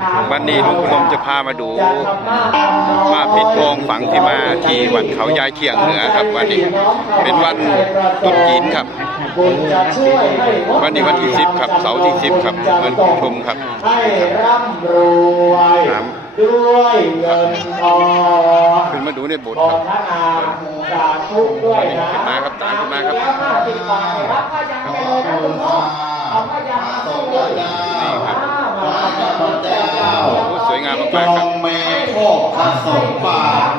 ครับวันนี้ลุงพนมจะพามาดูว่าปิดทองฝังที่มาที่วัดเขายายเคียงเหนือครับ วันนี้เป็นวันตรุษจีนครับ วันนี้วันที่10ครับเสาร์ที่10ครับเหมือนชมครับให้ร่ำรวยครับด้วยเงินทองขึ้นมาดูในโบสถ์ขอครับพระนามสาธุด้วยนะขึ้นมาครับตามขึ้นมาครับแล้วห้าสิบบาทรับพระยังไปเลยนะคุณพ่อเอาพระยังมาส่งเลย นี่ครับ มาพระเจ้า โอ้โหสวยงาม จมากๆครับงมีโภคสมบัติ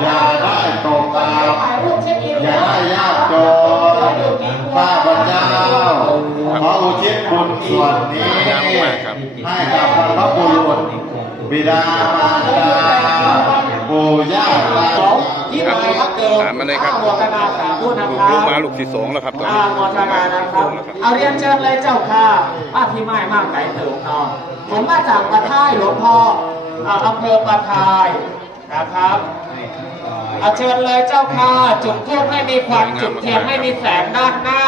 อย่าได้ตกอาอย่าได้ยากจนข้าพเจ้าขออุทิศบุญส่วนนี้ ให้กับบรรพบุรุษบิดามารดาปู่ย่าตา ที่มาครับเกิตามมาเลยครับโมทนาสาธุนะลูคกรับลูกมาลูกที่สองแล้วครับตอนอ่านี้โมทนานะครับ เอาเรียนเชิญเลยเจ้าค่ะป้าพี่ไม้มากไก่เติมน้องผมมาจากประทายหลวงพ่ออ่าอำเภอประทายนะครับเอาเชิญเลยเจ้าค่ะจุดทูบให้มีควันจุดเทียนให้มีแสงด้านหน้า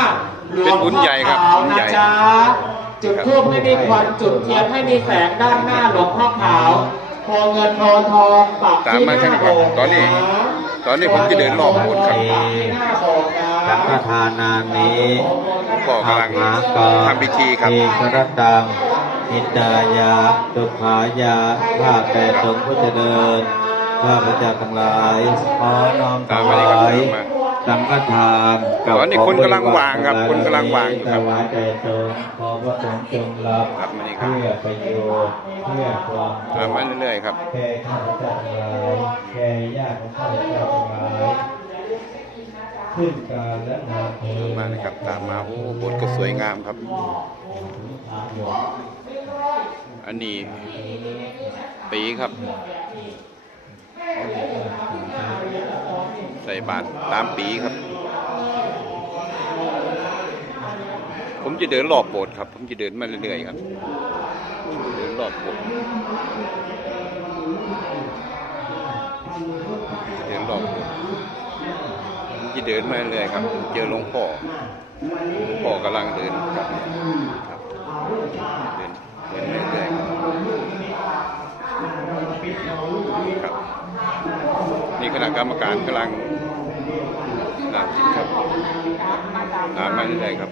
หลวงเป็นบุญพ่อใหญ่ครับขาวบุญนะใหญ่จ๊ะจุดทูบให้มีควันจุดเทียนให้มีแสงด้านหน้าหลวงพ่อขาวโพเงินโพทองปักตามที่มาหใช่น้าไหมโบครับสถ์ตอนนี้ะ ตอนนี้ผมจะเดินรอบโบสถ์ครับปักที่หน้าโบสถ์นะสังฆทานามิพ่อกำลังหากาทำพิธีครับเอกรตังอินดายาตุภายาข้าแต่สงฆ์ผู้เจริญข้าพระเจ้าทั้งหลายขอน้อมถตามมาเลยครับวายตามมา สังฆทานกับตอนนี้คนกำลังวางครับคนกำลังวางอยู่ครับถวายแด่สงฆ์ขอพระสงฆ์จงรับครับมานี่ครับเพื่อประโยชน์เพื่อความตามมาเรื่อยๆครับแก่ข้าพเจ้าทั้งหลายแก่ญาติของข้าพเจ้าทั้งหลายขึ้นการและนามเทมาเลยครับตามมาโอ้โบสถ์ก็สวยงามครับ อันนี้ปีครับใส่บาตรตามปีครับ ผมจะเดินรอบโบสถ์ครับ ผมจะเดินมาเรื่อยๆครับ เดินรอบโบสถ์เดินรอบโบสถ์ผมจะเดินมาเรื่อยๆครับ เจอหลวงพ่อหลวงพ่อกำลังเดินครับครับเดินเดินเรื่อยๆครับ นี่คณะกรรมการกำลังน่าจิตครับตามมาเรื่อยๆครับ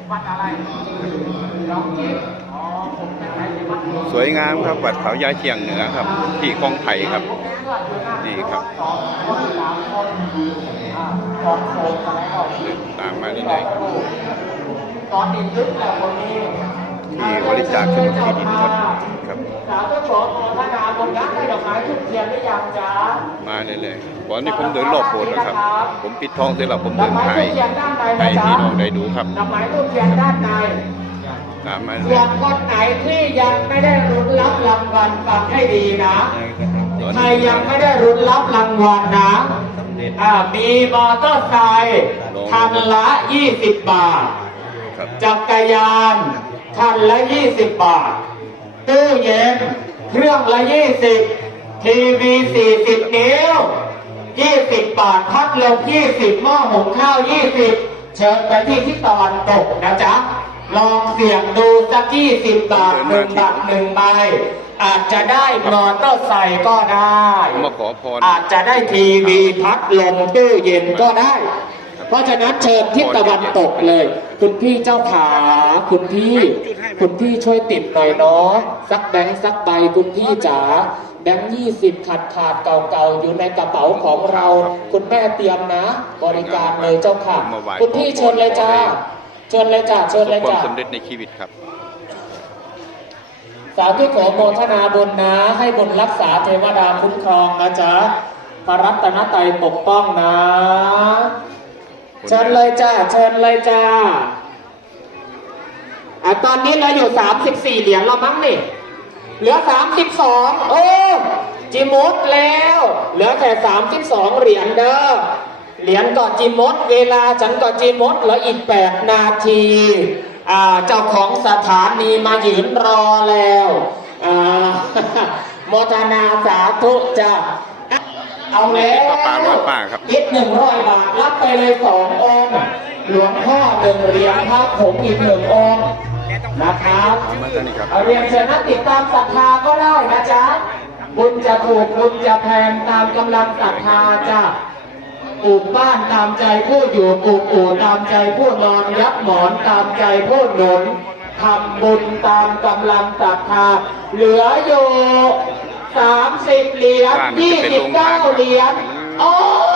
สวยงามครับวัดเขายายเชียงเหนือครับ ที่คลองไผ่ครับนี่ครับตามมาเรื่อยๆครับตอนดินลึกแล้วคนนี้ที่บริจาคขึ้นที่ดินครับครับสาวเจ้าของโมทนาบนยักษ์ให้ดอกไม้ทุกเทียนหรือยังจ๊ะมาเรื่อยๆตอนนี้ผมเดินรอบโบสถ์แล้วครับ ผมปิดทองเสร็จแล้วผมดเดิอกนไม้ถ่ายทุกเทียนด้านในให้นะจ๊ะพี่น้องได้ดูครับดอกไม้ทุกเทียนด้านในตามมาส่เรื่วอยนคนไหนที่ยังไม่ได้รุ้นรับรางวัลฟังให้ดีนะใครยังไม่ได้รุ้นรับรางวัลนะอ่ามีมอเตอร์ไซค์คันละ 20 บาทครับจักรยานคันละ 20 บาท ตู้เย็น เครื่องละ 20 ทีวี 40 นิ้ว 20 บาท พัดลม 20 หม้อหุงข้าว 20 เชิญไปที่ทิศตะวันตกนะจ๊ะ ลองเสี่ยงดูสัก 20 บาทหนึ่งบาทหนึ่งใบอาจจะได้มอเตอร์ไซค์ก็ได้ผมมาขอพร อาจจะได้ทีวีพัดลมตู้เย็นก็ได้ เพราะฉะนั้นเชิญทิศตะวันตกเลย คุณพี่เจ้าขาคุณพี่ คุณพี่ช่วยติดหน่อยเนาะสักแบงค์สักใบคุณพี่จ๋าแบงค์ยี่สิบขาดขาดๆเก่าๆ อยู่ในกระเป๋าของเรา คุณแม่เตรียมนะ บริการเลยเจ้าค่ะ คุณพี่เชิญเลยจ้าเชิญเลยจ้าเชิญประเลสบยความจ้าสำเร็จในชีวิตครับสาธุขอโมทนาบุญนะ ให้บุญรักษาเทวดาคุ้มครองนะจ๊ะพระรัตนตรัยปกป้องนะ เชิญเลยจ้าเชิญเลยจ้าอะตอนนี้เราอยู่ 34 เหรียญเรามั้งนี่ เหลือ 32 โอ้จิมดแล้ว เหลือแค่ 32 เหรียญเด้อ เหรียญก่อนจิมดเวลาฉันก่อนจิมดเหลืออีก 8 นาทีอ่าเจ้าของสถานีมายืนรอแล้วอ่าโมทนาสาธุจ้า เอาแล้วนี่ป้าร้อยป้าครับคิดหนึ่งร้อยบาทรับไปเลยสององค์หลวงพ่อหนึ่งเหรียญพระผงอีกหนึ่งองค์นะครับเอามาทางนี้ครับเอาเรียนเชิญนะติดตามศรัทธาก็ได้นะจ๊ะบุญจะถูกบุญจะแพงตามกำลังศรัทธาจ้ะปลูกบ้านตามใจผู้อยู่ปลูกอู่ตามใจผู้นอนยักหมอนตามใจผู้หนุนทำบุญตามกำลังศรัทธาเหลืออยู่ สามสิบเหรียญบ้านมันยี่จะเป็นสิบโรงเก้าทานเหรียญโอ้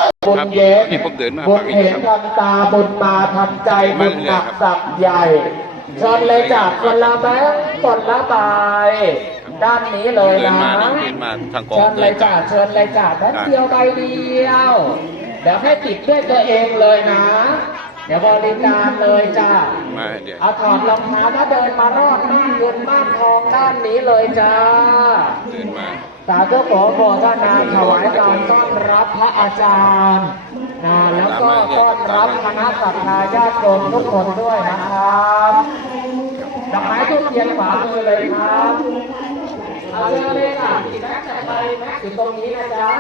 ยบุญเย็นนี่ผมเดินมาบุฝั่ญงนี้เห็นครับทำตาบุญมาทำใจบุญหนักสักใหญ่เชิญเลยจากคนละแบงค์คนละใบด้านนี้เลยเดินนะมานี่เดินมาทางกองเชิญเลยจ้าเชิญเลยจ้าแบงค์เดียวใบเดียวเดี๋ยวให้ติดด้วยตัวเองเลยนะ เดี๋ยวบริการเลยจ้ามาเดี๋ยวเอาถอดรองเท้าแล้วเดินมารอดบ้านเงินบ้านทองด้านนี้เลยจ้าเดินมา สาธุขอโมทนาถวายการต้อนรับพระอาจารย์นะแล้วก็ต้อนรับคณะศรัทธาญาติโยมทุกคนด้วยนะครับดอกไม้ทุกเทียนขวามือเลยครับเอาเชิญเลยค่ะกินแม็กซ์ใส่ไปแม็กซ์อยู่ตรงนี้นะจ๊ะ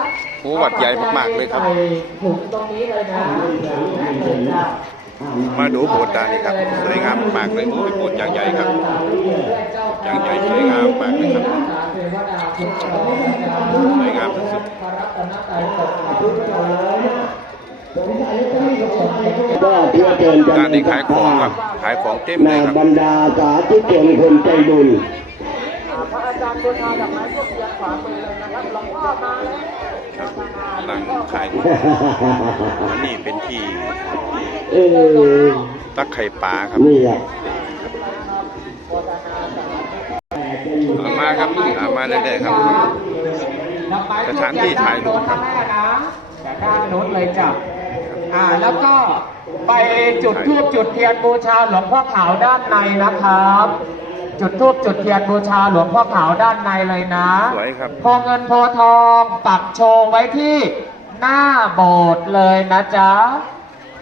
โอ้วัดใหญ่มากๆเลยครับใส่ถุงตรงนี้เลยนะแม็กซ์เลยจ้ะมาดูโบสถ์ด้านนี้ครับสวยงามมากเลยโอ้ยโบสถ์อย่างใหญ่ครับอย่างใหญ่สวยงามมากเลยครับ สวยงามสุดก็เพื่อเชิญๆด้านนี้ขายของครับขายของเต็มเลยครับบรรดาสาธุชนคนใจบุญพระอาจารย์บุญมาจากไม้พวกเทียนขวามือเลยนะครับหลวงพ่อมาแล้วครับนั่งขายอันนี้เป็นที่ตักไข่ปลาครับนี่แหละ เอามา ครับเอามาเรื่อยๆครับสถานที่ถ่ายรูปครับแม่นะจากด้านโน้นเลยจ้ะอ่าแล้วก็ไปจุดธูปจุดเทียนบูชาหลวงพ่อขาวด้านในนะครับ จุดธูปจุดเทียนบูชาหลวงพ่อขาวด้านในเลยนะสวยครับพอเงินโพทองปักโชว์ไว้ที่หน้าโบสถ์เลยนะจ๊ะ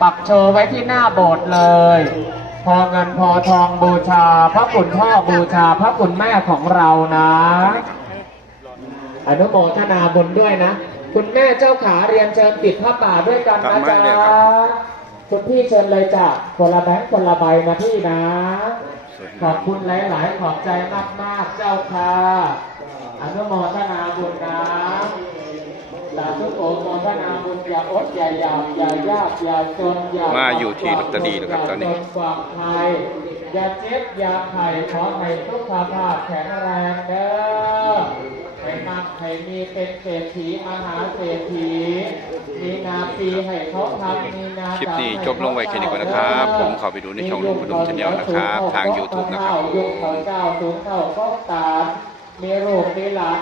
ปักโชว์ไว้ที่หน้าโบสถ์เลย พอเงินพอทองบูชา พระคุณพ่อบูชา พระคุณแม่ของเรานะ อนุโมทนาบุญด้วยนะ คุณแม่เจ้าขาเรียนเชิญติดผ้าป่าด้วยกันครันะบจ๊ะมาเลยครับคุณพี่เชิญเลยจ้ะคนละแบงค์คนละใบนะพี่นะสวยขอบคุณหลาย ๆ ขอบใจมาก ๆ เจ้าค่ะอนุโมทนาบุญนะสาธุโอโมทนาบุญอย่าอดอย่าอยากอย่ายากอย่าจนอย่ามาอยู่ที่ลอตเตอรี่แล้วครับตอนนี้ย่าจความภัยอย่าเจ็บอย่าไข้ขอให้ทุกขภาพแข็งแรงเด้อให้นักให้มีเป็นเศรษฐีมหาเศรษฐีมีนาปีให้เขาทำมีนาคลิปนี้จบลงไว้แค่นี้ก่อนนะครับ ผมเข้าไปดูในช่องลุงพดุงชาแนลนะครับ ทาง YouTube นะครับยุคเขาเจ้าสูงเท่าก้องตามีโรคมีหลาน